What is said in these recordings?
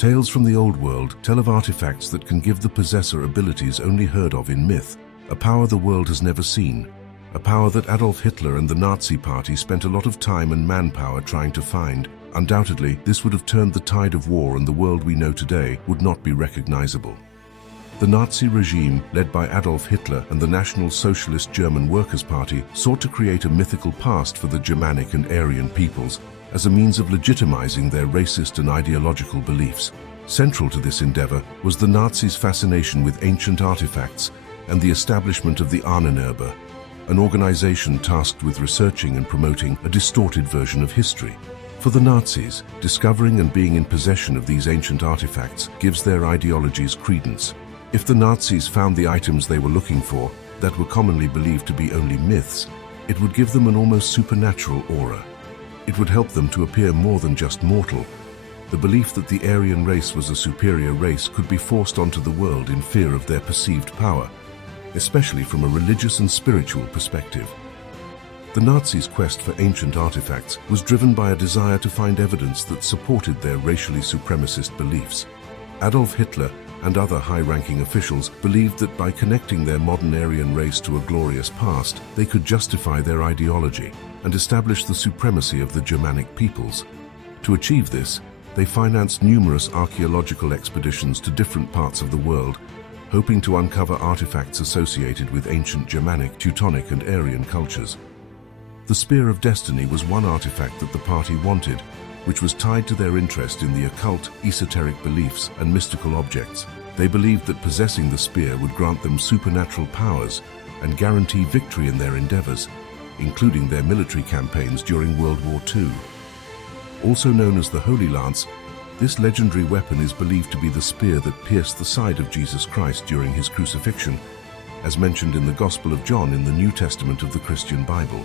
Tales from the old world tell of artifacts that can give the possessor abilities only heard of in myth, a power the world has never seen, a power that Adolf Hitler and the Nazi Party spent a lot of time and manpower trying to find. Undoubtedly, this would have turned the tide of war, and the world we know today would not be recognizable. The Nazi regime, led by Adolf Hitler and the National Socialist German Workers' Party, sought to create a mythical past for the Germanic and Aryan peoples as a means of legitimizing their racist and ideological beliefs. Central to this endeavor was the Nazis' fascination with ancient artifacts and the establishment of the Ahnenerbe, an organization tasked with researching and promoting a distorted version of history. For the Nazis, discovering and being in possession of these ancient artifacts gives their ideologies credence. If the Nazis found the items they were looking for, that were commonly believed to be only myths, it would give them an almost supernatural aura. It would help them to appear more than just mortal. The belief that the Aryan race was a superior race could be forced onto the world in fear of their perceived power, especially from a religious and spiritual perspective. The Nazis' quest for ancient artifacts was driven by a desire to find evidence that supported their racially supremacist beliefs. Adolf Hitler and other high-ranking officials believed that by connecting their modern Aryan race to a glorious past, they could justify their ideology and establish the supremacy of the Germanic peoples. To achieve this, they financed numerous archaeological expeditions to different parts of the world, hoping to uncover artifacts associated with ancient Germanic, Teutonic, and Aryan cultures. The Spear of Destiny was one artifact that the party wanted, which was tied to their interest in the occult, esoteric beliefs, and mystical objects. They believed that possessing the spear would grant them supernatural powers and guarantee victory in their endeavors, including their military campaigns during World War II. Also known as the Holy Lance, this legendary weapon is believed to be the spear that pierced the side of Jesus Christ during his crucifixion, as mentioned in the Gospel of John in the New Testament of the Christian Bible.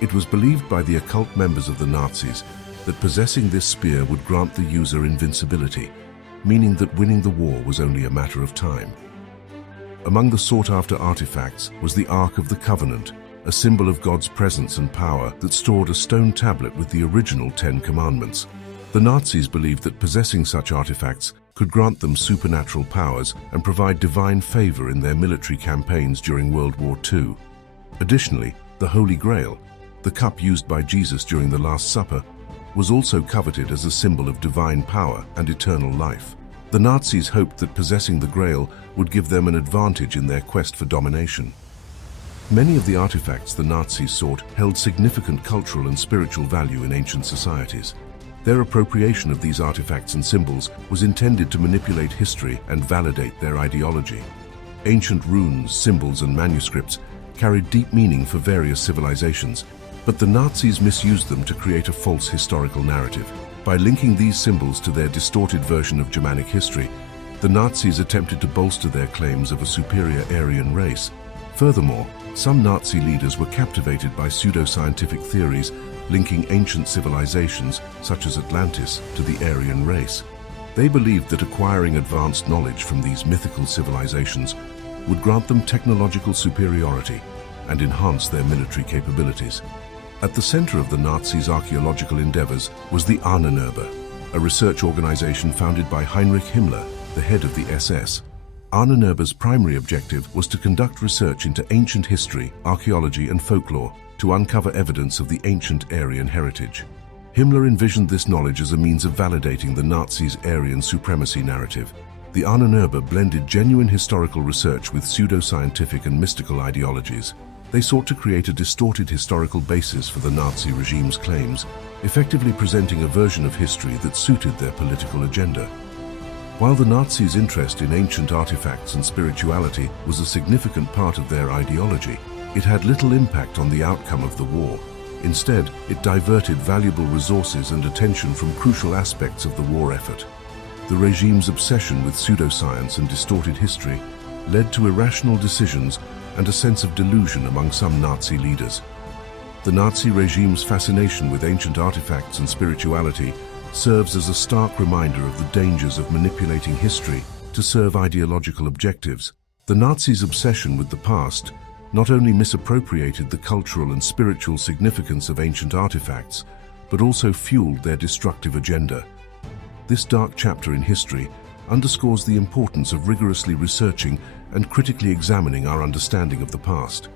It was believed by the occult members of the Nazis that possessing this spear would grant the user invincibility, meaning that winning the war was only a matter of time. Among the sought-after artifacts was the Ark of the Covenant, a symbol of God's presence and power that stored a stone tablet with the original 10 Commandments. The Nazis believed that possessing such artifacts could grant them supernatural powers and provide divine favor in their military campaigns during World War II. Additionally, the Holy Grail, the cup used by Jesus during the Last Supper, was also coveted as a symbol of divine power and eternal life. The Nazis hoped that possessing the Grail would give them an advantage in their quest for domination. Many of the artifacts the Nazis sought held significant cultural and spiritual value in ancient societies. Their appropriation of these artifacts and symbols was intended to manipulate history and validate their ideology. Ancient runes, symbols, and manuscripts carried deep meaning for various civilizations, but the Nazis misused them to create a false historical narrative. By linking these symbols to their distorted version of Germanic history, the Nazis attempted to bolster their claims of a superior Aryan race. Furthermore, some Nazi leaders were captivated by pseudoscientific theories linking ancient civilizations, such as Atlantis, to the Aryan race. They believed that acquiring advanced knowledge from these mythical civilizations would grant them technological superiority and enhance their military capabilities. At the center of the Nazis' archaeological endeavors was the Ahnenerbe, a research organization founded by Heinrich Himmler, the head of the SS. Ahnenerbe's primary objective was to conduct research into ancient history, archaeology, and folklore to uncover evidence of the ancient Aryan heritage. Himmler envisioned this knowledge as a means of validating the Nazis' Aryan supremacy narrative. The Ahnenerbe blended genuine historical research with pseudoscientific and mystical ideologies. They sought to create a distorted historical basis for the Nazi regime's claims, effectively presenting a version of history that suited their political agenda. While the Nazis' interest in ancient artifacts and spirituality was a significant part of their ideology, it had little impact on the outcome of the war. Instead, it diverted valuable resources and attention from crucial aspects of the war effort. The regime's obsession with pseudoscience and distorted history led to irrational decisions and a sense of delusion among some Nazi leaders. The Nazi regime's fascination with ancient artifacts and spirituality serves as a stark reminder of the dangers of manipulating history to serve ideological objectives. The Nazis' obsession with the past not only misappropriated the cultural and spiritual significance of ancient artifacts, but also fueled their destructive agenda. This dark chapter in history underscores the importance of rigorously researching and critically examining our understanding of the past.